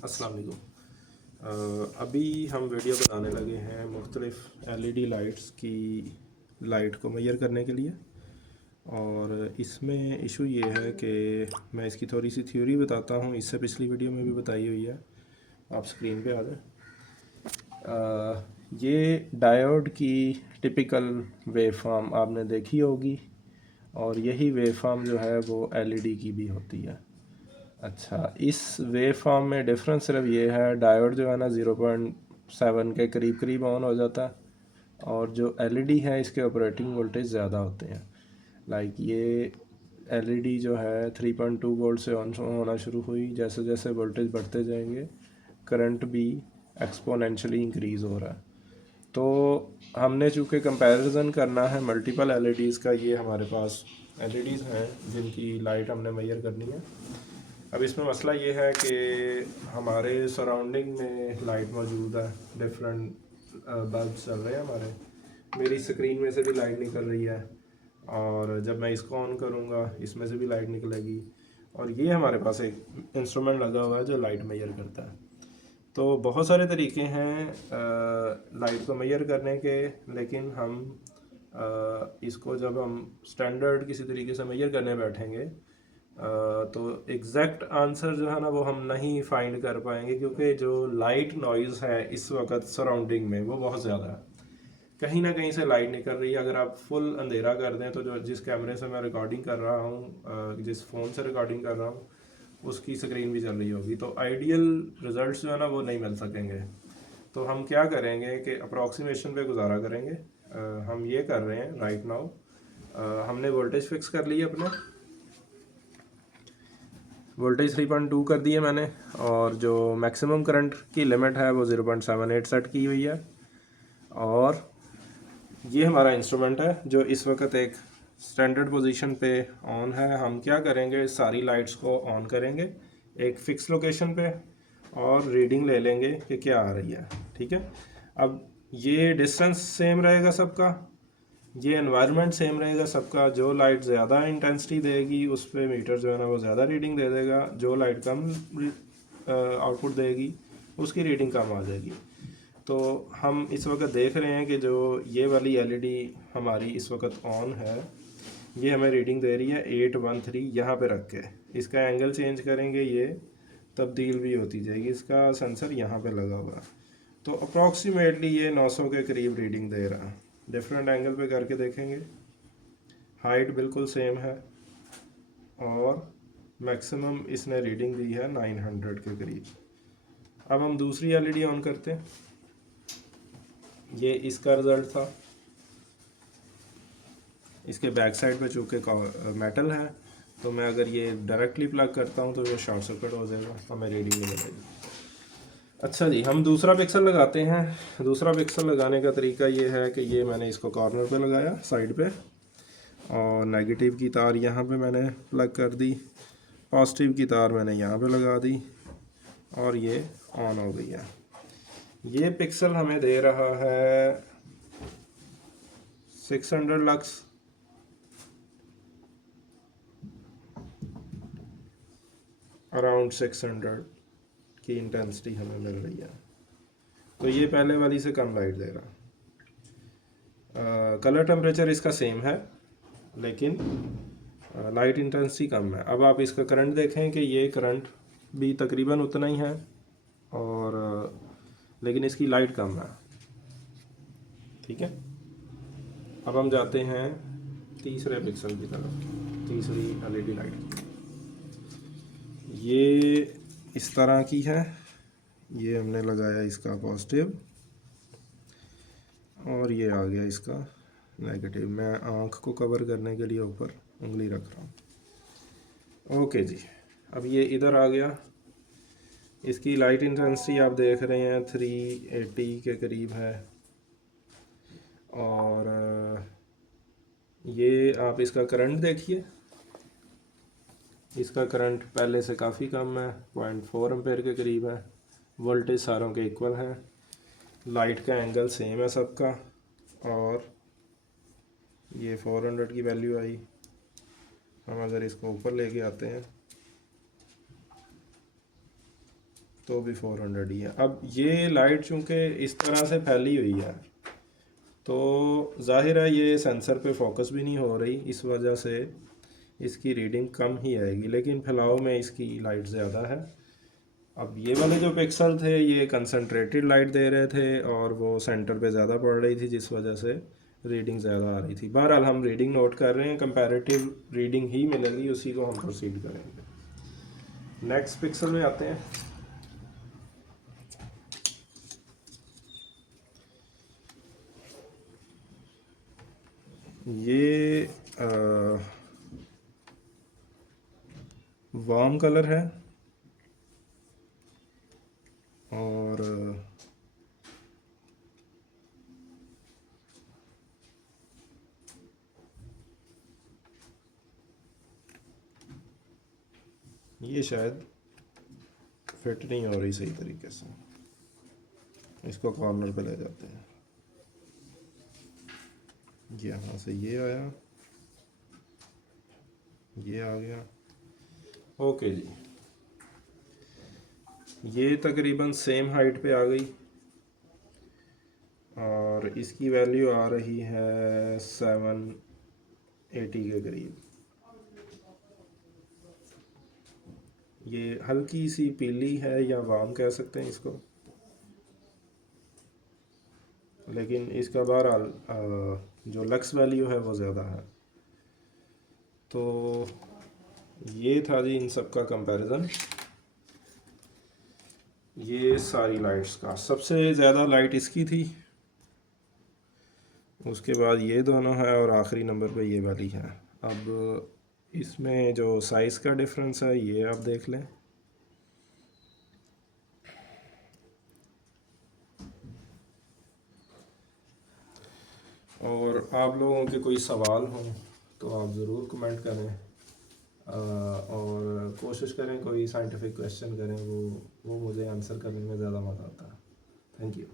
अस्सलाम वालेकुम। अभी हम वीडियो बनाने लगे हैं मुख्तलिफ़ एलईडी लाइट्स की लाइट को मेजर करने के लिए। और इसमें इशू ये है कि मैं इसकी थोड़ी सी थ्योरी बताता हूँ, इससे पिछली वीडियो में भी बताई हुई है। आप स्क्रीन पे आ जाए। ये डायोड की टिपिकल वेवफॉर्म आपने देखी होगी, और यही वेवफॉर्म जो है वो एलईडी की भी होती है। अच्छा, इस वेव फॉर्म में डिफरेंस सिर्फ ये है, डायोड जो है ना 0.7 के करीब करीब ऑन हो जाता है, और जो एलईडी है इसके ऑपरेटिंग वोल्टेज ज़्यादा होते हैं। लाइक ये एलईडी जो है 3.2 वोल्ट से ऑन होना शुरू हुई, जैसे जैसे वोल्टेज बढ़ते जाएंगे करंट भी एक्सपोनेंशियली इंक्रीज़ हो रहा है। तो हमने चूँकि कंपैरिजन करना है मल्टीपल एलईडीज़ का, ये हमारे पास एलईडीज़ हैं जिनकी लाइट हमने मेजर करनी है। अब इसमें मसला ये है कि हमारे सराउंडिंग में लाइट मौजूद है, डिफरेंट बल्ब चल रहे हैं हमारे। मेरी स्क्रीन में से भी लाइट निकल रही है, और जब मैं इसको ऑन करूँगा इसमें से भी लाइट निकलेगी। और ये हमारे पास एक इंस्ट्रूमेंट लगा हुआ है जो लाइट मेजर करता है। तो बहुत सारे तरीके हैं लाइट को मेजर करने के, लेकिन हम इसको जब हम स्टैंडर्ड किसी तरीके से मेजर करने बैठेंगे तो एग्जैक्ट आंसर जो है ना वो हम नहीं फाइंड कर पाएंगे, क्योंकि जो लाइट नॉइज़ है इस वक्त सराउंडिंग में वो बहुत ज़्यादा है। कहीं ना कहीं से लाइट निकल रही है। अगर आप फुल अंधेरा कर दें तो जो जिस कैमरे से मैं रिकॉर्डिंग कर रहा हूँ, जिस फ़ोन से रिकॉर्डिंग कर रहा हूँ, उसकी स्क्रीन भी चल रही होगी, तो आइडियल रिजल्ट्स जो है ना वो नहीं मिल सकेंगे। तो हम क्या करेंगे कि अप्रॉक्सीमेशन पे गुजारा करेंगे। हम ये कर रहे हैं राइट नाउ। हमने वोल्टेज फिक्स कर ली है अपने, वोल्टेज 3.2 कर दी है मैंने, और जो मैक्सिमम करंट की लिमिट है वो 0.78 सेट की हुई है। और ये हमारा इंस्ट्रूमेंट है जो इस वक्त एक स्टैंडर्ड पोजीशन पे ऑन है। हम क्या करेंगे, सारी लाइट्स को ऑन करेंगे एक फ़िक्स लोकेशन पे, और रीडिंग ले लेंगे कि क्या आ रही है। ठीक है, अब ये डिस्टेंस सेम रहेगा सबका, ये एनवायरनमेंट सेम रहेगा सबका। जो लाइट ज़्यादा इंटेंसिटी देगी उस पर मीटर जो है ना वो ज़्यादा रीडिंग दे देगा, जो लाइट कम आउटपुट देगी उसकी रीडिंग कम आ जाएगी। तो हम इस वक्त देख रहे हैं कि जो ये वाली एलईडी हमारी इस वक्त ऑन है, ये हमें रीडिंग दे रही है 813। यहाँ पे रख के इसका एंगल चेंज करेंगे, ये तब्दील भी होती जाएगी। इसका सेंसर यहाँ पे लगा हुआ है, तो अप्रॉक्सीमेटली ये 900 के करीब रीडिंग दे रहा है। डिफरेंट एंगल पे करके देखेंगे, हाइट बिल्कुल सेम है, और मैक्सिमम इसने रीडिंग दी है 900 के करीब। अब हम दूसरी एलईडी ऑन करते हैं, ये इसका रिज़ल्ट था। इसके बैक साइड पे चूँकि मेटल है, तो मैं अगर ये डायरेक्टली प्लग करता हूँ तो ये शॉर्ट सर्किट हो जाएगा, हमें रीडिंग नहीं मिलेगी। अच्छा जी, हम दूसरा पिक्सल लगाते हैं। दूसरा पिक्सल लगाने का तरीका ये है कि ये मैंने इसको कॉर्नर पे लगाया साइड पे, और नेगेटिव की तार यहाँ पे मैंने प्लग कर दी, पॉजिटिव की तार मैंने यहाँ पे लगा दी, और ये ऑन हो गई है। ये पिक्सल हमें दे रहा है 600 लक्स, अराउंड 600 की इंटेंसिटी हमें मिल रही है। तो ये पहले वाली से कम लाइट दे रहा। कलर टेम्परेचर इसका सेम है, लेकिन लाइट इंटेंसिटी कम है। अब आप इसका करंट देखें कि ये करंट भी तकरीबन उतना ही है, और लेकिन इसकी लाइट कम है। ठीक है, अब हम जाते हैं तीसरे पिक्सल की तरफ, तीसरी एलईडी लाइट। ये इस तरह की है, ये हमने लगाया इसका पॉजिटिव, और ये आ गया इसका नेगेटिव। मैं आँख को कवर करने के लिए ऊपर उंगली रख रहा हूँ। ओके जी, अब ये इधर आ गया। इसकी लाइट इंटेंसिटी आप देख रहे हैं 380 के करीब है, और ये आप इसका करंट देखिए, इसका करंट पहले से काफ़ी कम है, 0.4 एम्पेयर के करीब है। वोल्टेज सारों के इक्वल है, लाइट का एंगल सेम है सबका, और ये 400 की वैल्यू आई। हम अगर इसको ऊपर लेके आते हैं तो भी 400 ही है। अब ये लाइट चूँकि इस तरह से फैली हुई है तो जाहिर है ये सेंसर पे फोकस भी नहीं हो रही, इस वजह से इसकी रीडिंग कम ही आएगी, लेकिन फैलाव में इसकी लाइट ज़्यादा है। अब ये वाले जो पिक्सल थे ये कंसनट्रेटेड लाइट दे रहे थे और वो सेंटर पे ज़्यादा पड़ रही थी, जिस वजह से रीडिंग ज़्यादा आ रही थी। बहरहाल हम रीडिंग नोट कर रहे हैं, कंपैरेटिव रीडिंग ही मिलेगी, उसी को हम प्रोसीड करेंगे। नेक्स्ट पिक्सल में आते हैं। ये वार्म कलर है और ये शायद फिट नहीं हो रही सही तरीके से, इसको कॉर्नर पे ले जाते हैं। यहाँ से ये आया, ये आ गया। ओके जी, ये तकरीबन सेम हाइट पे आ गई और इसकी वैल्यू आ रही है 780 के करीब। ये हल्की सी पीली है या वार्म कह सकते हैं इसको, लेकिन इसका बहरहाल जो लक्स वैल्यू है वो ज़्यादा है। तो ये था जी इन सब का कंपैरिजन। ये सारी लाइट्स का सबसे ज़्यादा लाइट इसकी थी, उसके बाद ये दोनों है और आखिरी नंबर पे ये वाली है। अब इसमें जो साइज़ का डिफरेंस है ये आप देख लें। और आप लोगों के कोई सवाल हों तो आप ज़रूर कमेंट करें और कोशिश करें कोई साइंटिफिक क्वेश्चन करें, वो मुझे आंसर करने में ज़्यादा मज़ा आता है। Thank you.